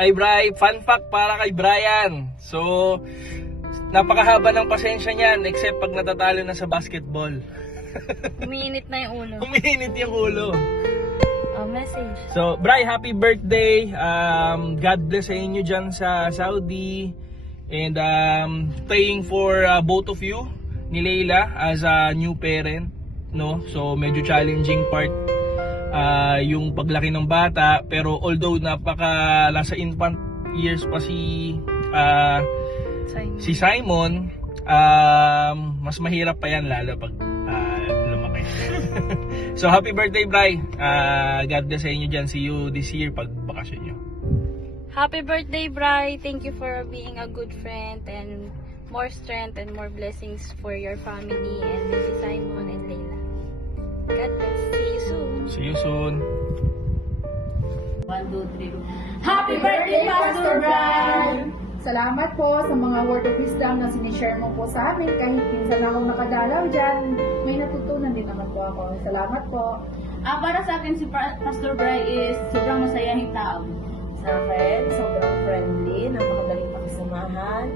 Ay, Bri, fun fact para kay Brian. So, napakahaba ng pasensya niyan except pag natatalo na sa basketball. Umiinit na yung ulo. Umiinit yung ulo. Oh, message. So, Bri, happy birthday. God bless sa inyo dyan sa Saudi. And praying for both of you, ni Leila as a new parent, no? So, medyo challenging part yung paglaki ng bata, pero although nasa infant years pa si Simon, mas mahirap pa yan lalo pag lumaki. So happy birthday, Bri. God bless sa inyo dyan. See you this year pag bakasyon nyo. Happy birthday, Bri. Thank you for being a good friend and more strength and more blessings for your family and si Simon and Leila. God bless. See you soon. See you soon. 1, 2, 3. Happy birthday, Pastor Brian! Salamat po sa mga word of wisdom na sinishare mo po sa amin. Kahit minsan ako nakadalaw dyan, may natutunan din naman po ako. Salamat po. Para sa akin si Pastor Brian is sobrang masayahing tao. Sa akin, sobrang friendly, napakagaling pakisamahan.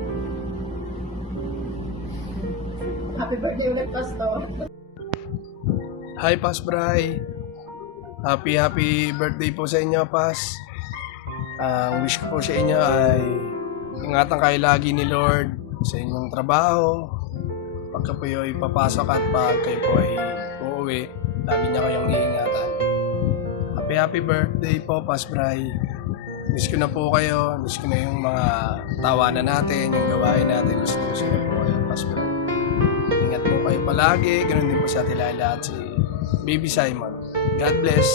Happy birthday ulit, Pastor. Hi, Pas Bray. Happy birthday po sa inyo, Pas. Ang wish ko po sa inyo ay ingatan kayo lagi ni Lord sa inyong trabaho. Pagka po ay papasok at pag kayo po ay uuwi, lagi niya kayong iingatan. Happy birthday po, Pas Bray. Miss ko na po kayo. Miss ko na yung mga tawanan natin, yung gawain natin. Miss ko na po kayo, Pas Bray. Ingat po kayo palagi. Ganun din po sa Ate Laila at si Baby Simon. God bless.